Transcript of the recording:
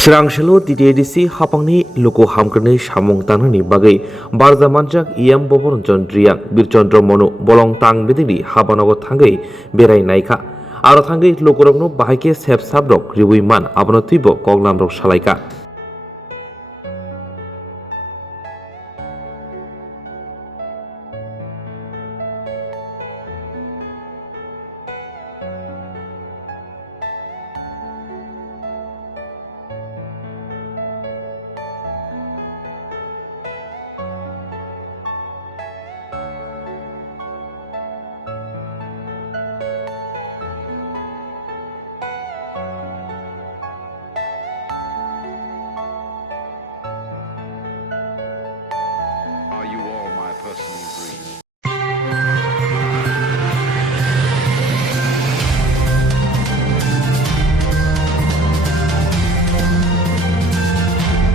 Srangshalo TTDC hapangni loko hamkrni samung tanani bagai barjamanjak iyam boboron chondriya birchandra mono bolong tang bedini habanogo thangai berai naika aro thangai lokorokno bahaike sep sabrok ribui man abono tuibo koglamrok salaika. Are you all my personal dreams?